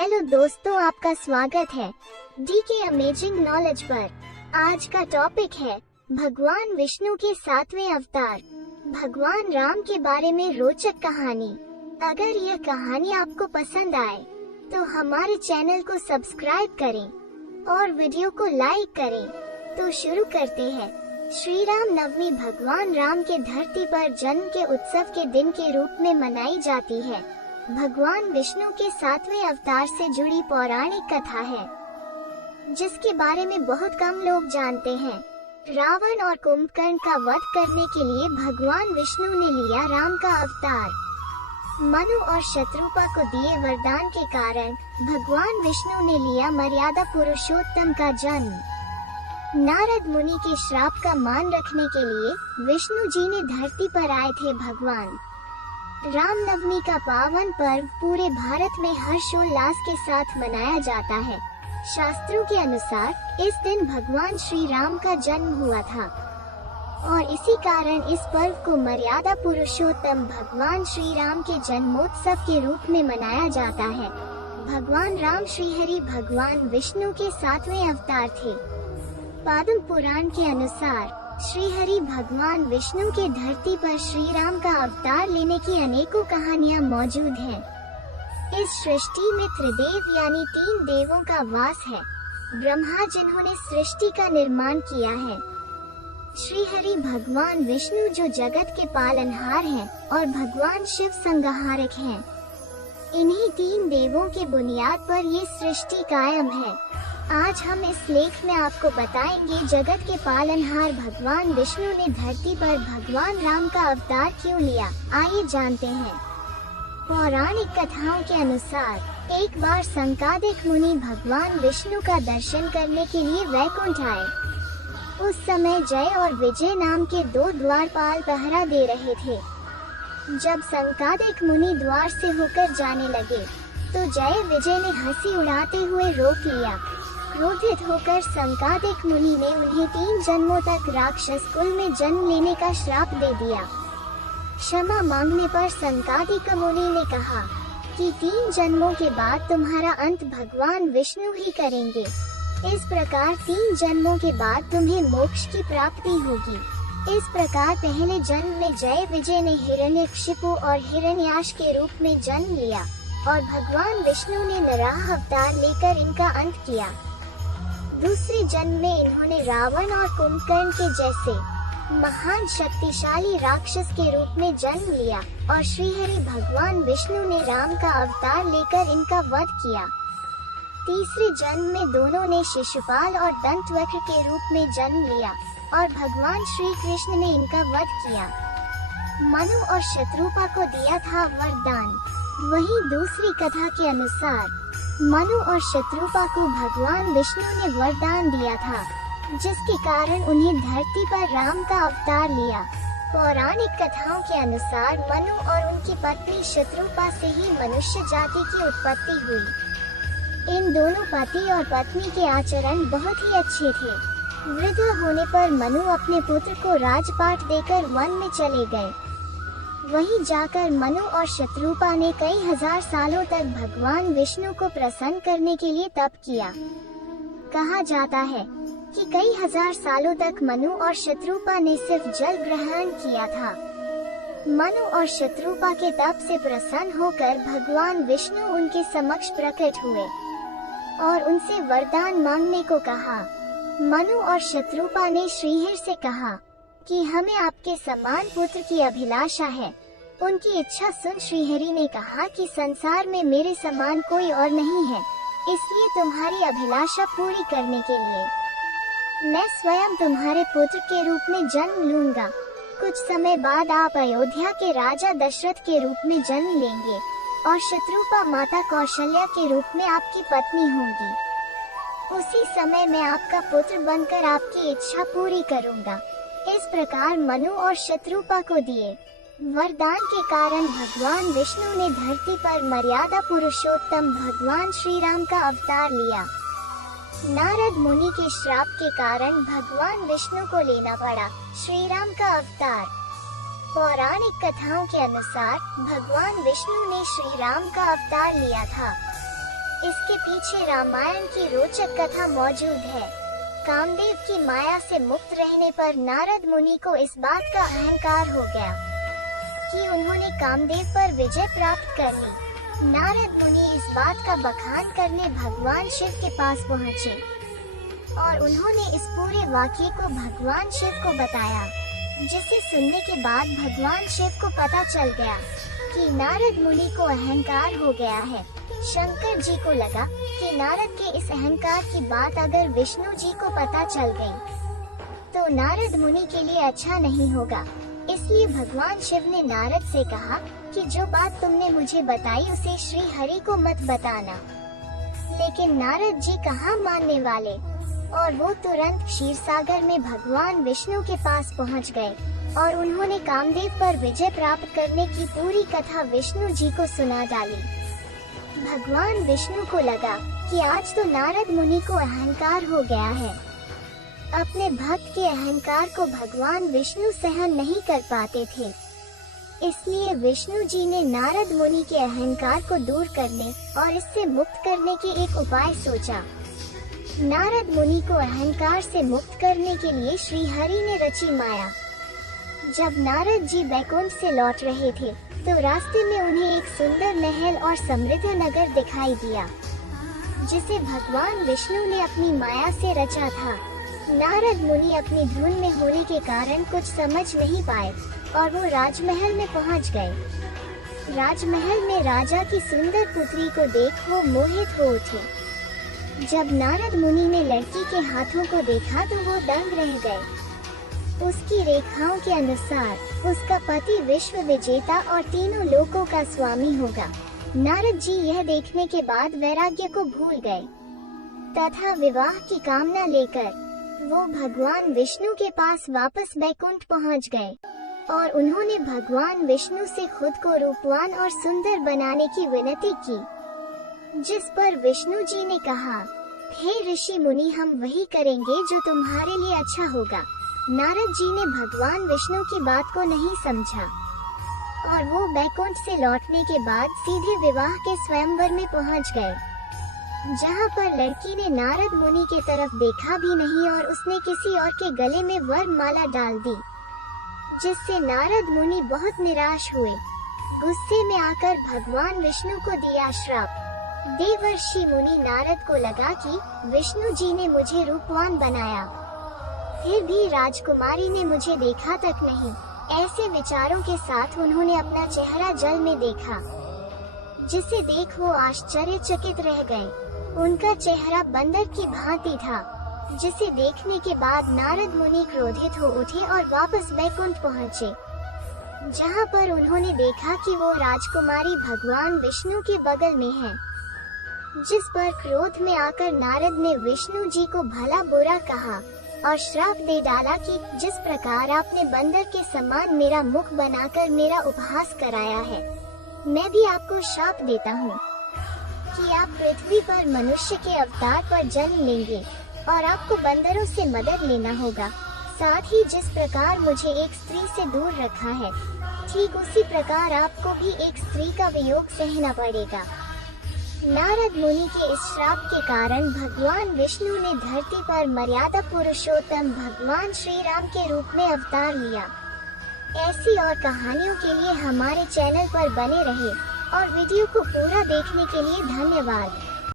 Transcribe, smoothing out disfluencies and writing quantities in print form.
Hello दोस्तों, आपका स्वागत है डीके अमेजिंग नॉलेज पर। आज का टॉपिक है भगवान विष्णु के 7वें अवतार, भगवान राम के बारे में रोचक कहानी। अगर यह कहानी आपको पसंद आए तो हमारे चैनल को सब्सक्राइब करें और वीडियो को लाइक करें। तो शुरू करते हैं। श्री राम नवमी भगवान राम के धरती पर जन्म के उत्सव के दिन के रूप में मनाई जाती है। भगवान विष्णु के 7वें अवतार से जुड़ी पौराणिक कथा है जिसके बारे में बहुत कम लोग जानते हैं। रावण और कुंभकर्ण का वध करने के लिए भगवान विष्णु ने लिया राम का अवतार। मनु और शत्रुपा को दिए वरदान के कारण भगवान विष्णु ने लिया मर्यादा पुरुषोत्तम का जन्म। नारद मुनि के श्राप का मान रखने के लिए विष्णु जी ने धरती पर आए थे। भगवान रामनवमी का पावन पर्व पूरे भारत में हर्षोल्लास के साथ मनाया जाता है। शास्त्रों के अनुसार इस दिन भगवान श्री राम का जन्म हुआ था और इसी कारण इस पर्व को मर्यादा पुरुषोत्तम भगवान श्री राम के जन्मोत्सव के रूप में मनाया जाता है। भगवान राम श्रीहरि भगवान विष्णु के 7वें अवतार थे। पद्म पुराण के अनुसार श्रीहरि भगवान विष्णु के धरती पर श्री राम का अवतार लेने की अनेकों कहानियां मौजूद हैं। इस सृष्टि में त्रिदेव यानी 3 देवों का वास है। ब्रह्मा जिन्होंने सृष्टि का निर्माण किया है, श्रीहरि भगवान विष्णु जो जगत के पालनहार हैं और भगवान शिव संहारक हैं। इन्हीं 3 देवों के बुनियाद पर ये सृष्टि कायम है। आज हम इस लेख में आपको बताएंगे जगत के पालनहार भगवान विष्णु ने धरती पर भगवान राम का अवतार क्यों लिया। आइए जानते हैं। पौराणिक कथाओं के अनुसार एक बार संकादिक मुनि भगवान विष्णु का दर्शन करने के लिए वैकुंठ आए। उस समय जय और विजय नाम के 2 द्वारपाल पहरा दे रहे थे। जब संकादिक मुनि द्वार से होकर जाने लगे तो जय विजय ने हंसी उड़ाते हुए रोक लिया। क्रोधित होकर संकादिक मुनि ने उन्हें 3 जन्मों तक राक्षस कुल में जन्म लेने का श्राप दे दिया। क्षमा मांगने पर संकादिक मुनि ने कहा कि 3 जन्मों के बाद तुम्हारा अंत भगवान विष्णु ही करेंगे। इस प्रकार 3 जन्मों के बाद तुम्हें मोक्ष की प्राप्ति होगी। इस प्रकार पहले जन्म में जय विजय ने हिरण्यकशिपु और हिरण्याक्ष के रूप में जन्म लिया और भगवान विष्णु ने नराह अवतार लेकर इनका अंत किया। दूसरे जन्म में इन्होंने रावण और कुंभकर्ण के जैसे महान शक्तिशाली राक्षस के रूप में जन्म लिया और श्रीहरि भगवान विष्णु ने राम का अवतार लेकर इनका वध किया। तीसरे जन्म में दोनों ने शिशुपाल और दंतवक्र के रूप में जन्म लिया और भगवान श्री कृष्ण ने इनका वध किया। मनु और शत्रुपा को दिया था वरदान। वहीं दूसरी कथा के अनुसार मनु और शत्रुपा को भगवान विष्णु ने वरदान दिया था जिसके कारण उन्हें धरती पर राम का अवतार लिया। पौराणिक कथाओं के अनुसार मनु और उनकी पत्नी शत्रुपा से ही मनुष्य जाति की उत्पत्ति हुई। इन दोनों पति और पत्नी के आचरण बहुत ही अच्छे थे। वृद्ध होने पर मनु अपने पुत्र को राजपाट देकर वन में चले गए। वहीं जाकर मनु और शत्रुपा ने कई हजार सालों तक भगवान विष्णु को प्रसन्न करने के लिए तप किया। कहा जाता है कि कई हजार सालों तक मनु और शत्रुपा ने सिर्फ जल ग्रहण किया था। मनु और शत्रुपा के तप से प्रसन्न होकर भगवान विष्णु उनके समक्ष प्रकट हुए और उनसे वरदान मांगने को कहा। मनु और शत्रुपा ने श्रीहरि से कहा कि हमें आपके समान पुत्र की अभिलाषा है। उनकी इच्छा सुन श्रीहरि ने कहा कि संसार में मेरे समान कोई और नहीं है, इसलिए तुम्हारी अभिलाषा पूरी करने के लिए मैं स्वयं तुम्हारे पुत्र के रूप में जन्म लूंगा। कुछ समय बाद आप अयोध्या के राजा दशरथ के रूप में जन्म लेंगे और शत्रुपा माता कौशल्या के रूप में आपकी पत्नी होंगी। उसी समय मैं आपका पुत्र बनकर आपकी इच्छा पूरी करूंगा। इस प्रकार मनु और शत्रुपा को दिए वरदान के कारण भगवान विष्णु ने धरती पर मर्यादा पुरुषोत्तम भगवान श्री राम का अवतार लिया। नारद मुनि के श्राप के कारण भगवान विष्णु को लेना पड़ा श्री राम का अवतार। पौराणिक कथाओं के अनुसार भगवान विष्णु ने श्री राम का अवतार लिया था। इसके पीछे रामायण की रोचक कथा मौजूद है। कामदेव की माया से मुक्त रहने पर नारद मुनि को इस बात का अहंकार हो गया कि उन्होंने कामदेव पर विजय प्राप्त कर ली। नारद मुनि इस बात का बखान करने भगवान शिव के पास पहुँचे और उन्होंने इस पूरे वाक़ये को भगवान शिव को बताया, जिसे सुनने के बाद भगवान शिव को पता चल गया कि नारद मुनि को अहंकार हो गया है। शंकर जी को लगा कि नारद के इस अहंकार की बात अगर विष्णु जी को पता चल गई तो नारद मुनि के लिए अच्छा नहीं होगा। इसलिए भगवान शिव ने नारद से कहा कि जो बात तुमने मुझे बताई उसे श्री हरि को मत बताना। लेकिन नारद जी कहाँ मानने वाले, और वो तुरंत क्षीर सागर में भगवान विष्णु के पास पहुँच गए और उन्होंने कामदेव पर विजय प्राप्त करने की पूरी कथा विष्णु जी को सुना डाली। भगवान विष्णु को लगा कि आज तो नारद मुनि को अहंकार हो गया है। अपने भक्त के अहंकार को भगवान विष्णु सहन नहीं कर पाते थे, इसलिए विष्णु जी ने नारद मुनि के अहंकार को दूर करने और इससे मुक्त करने के एक उपाय सोचा। नारद मुनि को अहंकार से मुक्त करने के लिए श्री हरि ने रची माया। जब नारद जी बैकुंठ से लौट रहे थे तो रास्ते में उन्हें एक सुंदर महल और समृद्ध नगर दिखाई दिया, जिसे भगवान विष्णु ने अपनी माया से रचा था। नारद मुनि अपनी धुन में होने के कारण कुछ समझ नहीं पाए और वो राजमहल में पहुंच गए। राजमहल में राजा की सुंदर पुत्री को देख वो मोहित हो उठे। जब नारद मुनि ने लड़की के हाथों को देखा तो वो दंग रह गए। उसकी रेखाओं के अनुसार उसका पति विश्व विजेता और तीनों लोकों का स्वामी होगा। नारद जी यह देखने के बाद वैराग्य को भूल गए तथा विवाह की कामना लेकर वो भगवान विष्णु के पास वापस बैकुंठ पहुंच गए और उन्होंने भगवान विष्णु से खुद को रूपवान और सुंदर बनाने की विनती की, जिस पर विष्णु जी ने कहा, हे ऋषि मुनि, हम वही करेंगे जो तुम्हारे लिए अच्छा होगा। नारद जी ने भगवान विष्णु की बात को नहीं समझा और वो बैकुंठ से लौटने के बाद सीधे विवाह के स्वयंवर में पहुंच गए, जहां पर लड़की ने नारद मुनि के तरफ देखा भी नहीं और उसने किसी और के गले में वर माला डाल दी, जिससे नारद मुनि बहुत निराश हुए। गुस्से में आकर भगवान विष्णु को दिया श्राप। देवर्षि मुनि नारद को लगा कि विष्णु जी ने मुझे रूपवान बनाया, फिर भी राजकुमारी ने मुझे देखा तक नहीं। ऐसे विचारों के साथ उन्होंने अपना चेहरा जल में देखा, जिसे देख वो आश्चर्यचकित रह गए। उनका चेहरा बंदर की भांति था, जिसे देखने के बाद नारद मुनि क्रोधित हो उठे और वापस बैकुंठ पहुँचे, जहाँ पर उन्होंने देखा कि वो राजकुमारी भगवान विष्णु के बगल में है। जिस पर क्रोध में आकर नारद ने विष्णु जी को भला बुरा कहा और श्राप दे डाला कि जिस प्रकार आपने बंदर के समान मेरा मुख बनाकर मेरा उपहास कराया है, मैं भी आपको श्राप देता हूँ कि आप पृथ्वी पर मनुष्य के अवतार पर जन्म लेंगे और आपको बंदरों से मदद लेना होगा। साथ ही जिस प्रकार मुझे एक स्त्री से दूर रखा है, ठीक उसी प्रकार आपको भी एक स्त्री का वियोग सहना पड़ेगा। नारद मुनि के इस श्राप के कारण भगवान विष्णु ने धरती पर मर्यादा पुरुषोत्तम भगवान श्री राम के रूप में अवतार लिया। ऐसी और कहानियों के लिए हमारे चैनल पर बने रहे और वीडियो को पूरा देखने के लिए धन्यवाद।